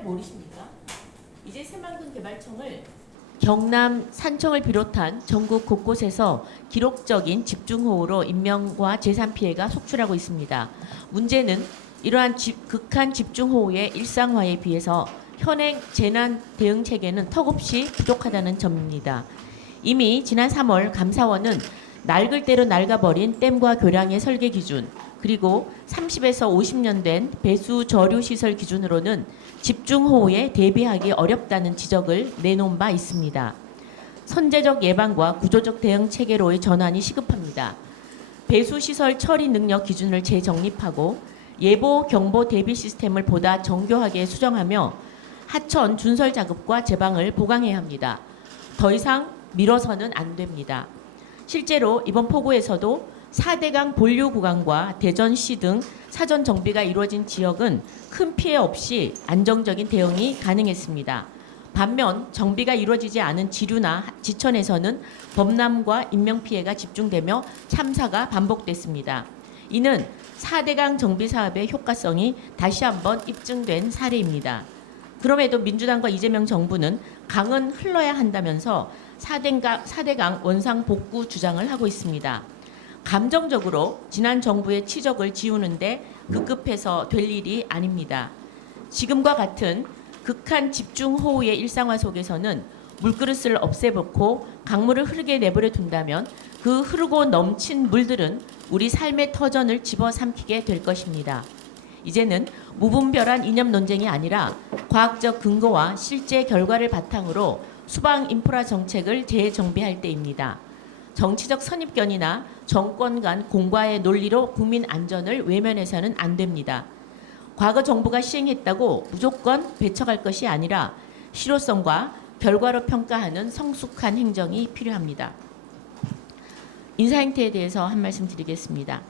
정말 모르십니까? 이제 새만금 개발청을 경남 산청을 비롯한 전국 곳곳에서 기록적인 집중호우로 인명과 재산 피해가 속출하고 있습니다. 문제는 이러한 극한 집중호우의 일상화에 비해서 현행 재난 대응 체계는 턱없이 부족하다는 점입니다. 이미 지난 3월 감사원은 낡을 대로 낡아버린 댐과 교량의 설계 기준, 그리고 30에서 50년 된 배수 저류 시설 기준으로는 집중호우에 대비하기 어렵다는 지적을 내놓은 바 있습니다. 선제적 예방과 구조적 대응 체계로의 전환이 시급합니다. 배수 시설 처리 능력 기준을 재정립하고 예보 경보 대비 시스템을 보다 정교하게 수정하며 하천 준설 작업과 제방을 보강해야 합니다. 더 이상 미뤄서는 안 됩니다. 실제로 이번 폭우에서도 4대강 본류 구간과 대전시 등 사전 정비가 이루어진 지역은 큰 피해 없이 안정적인 대응이 가능했습니다. 반면 정비가 이루어지지 않은 지류나 지천에서는 범람과 인명피해가 집중되며 참사가 반복됐습니다. 이는 4대강 정비 사업의 효과성이 다시 한번 입증된 사례입니다. 그럼에도 민주당과 이재명 정부는 강은 흘러야 한다면서 4대강 원상 복구 주장을 하고 있습니다. 감정적으로 지난 정부의 치적을 지우는데 급급해서 될 일이 아닙니다. 지금과 같은 극한 집중호우의 일상화 속에서는 물그릇을 없애놓고 강물을 흐르게 내버려 둔다면 그 흐르고 넘친 물들은 우리 삶의 터전을 집어삼키게 될 것입니다. 이제는 무분별한 이념 논쟁이 아니라 과학적 근거와 실제 결과를 바탕으로 수방 인프라 정책을 재정비할 때입니다. 정치적 선입견이나 정권 간 공과의 논리로 국민 안전을 외면해서는 안 됩니다. 과거 정부가 시행했다고 무조건 배척할 것이 아니라 실효성과 결과로 평가하는 성숙한 행정이 필요합니다. 인사 행태에 대해서 한 말씀 드리겠습니다.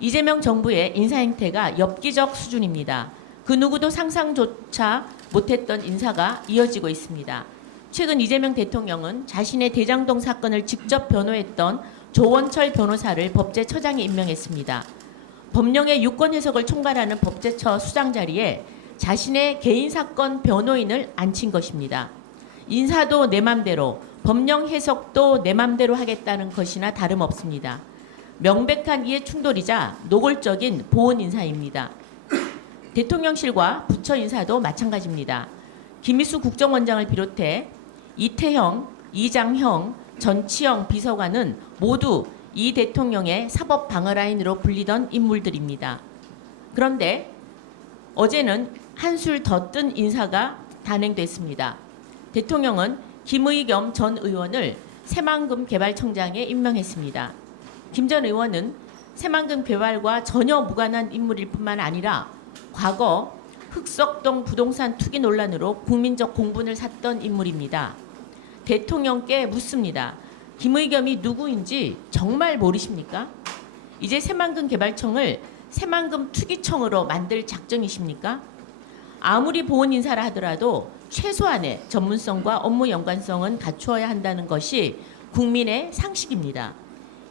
이재명 정부의 인사 행태가 엽기적 수준입니다. 그 누구도 상상조차 못했던 인사가 이어지고 있습니다. 최근 이재명 대통령은 자신의 대장동 사건을 직접 변호했던 조원철 변호사를 법제처장에 임명했습니다. 법령의 유권 해석을 총괄하는 법제처 수장 자리에 자신의 개인 사건 변호인을 앉힌 것입니다. 인사도 내 맘대로, 법령 해석도 내 맘대로 하겠다는 것이나 다름없습니다. 명백한 이해 충돌이자 노골적인 보온 인사입니다. 대통령실과 부처 인사도 마찬가지입니다. 김희수 국정원장을 비롯해 이태형, 이장형, 전치영 비서관은 모두 이 대통령의 사법 방어라인으로 불리던 인물들입니다. 그런데 어제는 한술 더 뜬 인사가 단행됐습니다. 대통령은 김의겸 전 의원을 새만금 개발청장에 임명했습니다. 김 전 의원은 새만금 개발과 전혀 무관한 인물일 뿐만 아니라 과거 흑석동 부동산 투기 논란으로 국민적 공분을 샀던 인물입니다. 대통령께 묻습니다. 김의겸이 누구인지 정말 모르십니까? 이제 새만금 개발청을 새만금 투기청으로 만들 작정이십니까? 아무리 보훈 인사라 하더라도 최소한의 전문성과 업무 연관성은 갖추어야 한다는 것이 국민의 상식입니다.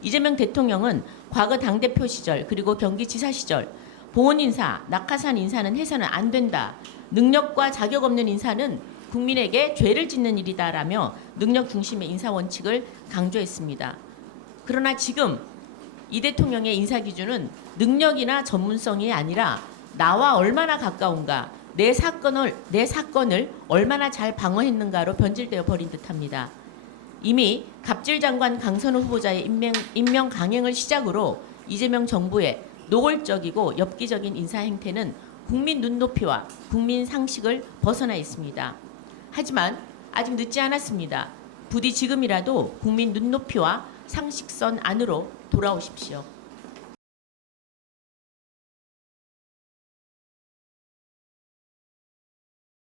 이재명 대통령은 과거 당대표 시절 그리고 경기지사 시절 보훈 인사, 낙하산 인사는 해서는 안 된다. 능력과 자격 없는 인사는 국민에게 죄를 짓는 일이다라며 능력 중심의 인사 원칙을 강조했습니다. 그러나 지금 이 대통령의 인사 기준은 능력이나 전문성이 아니라 나와 얼마나 가까운가, 내 사건을 얼마나 잘 방어했는가로 변질되어 버린 듯합니다. 이미 갑질 장관 강선우 후보자의 임명 강행을 시작으로 이재명 정부의 노골적이고 엽기적인 인사 행태는 국민 눈높이와 국민 상식을 벗어나 있습니다. 하지만 아직 늦지 않았습니다. 부디 지금이라도 국민 눈높이와 상식선 안으로 돌아오십시오.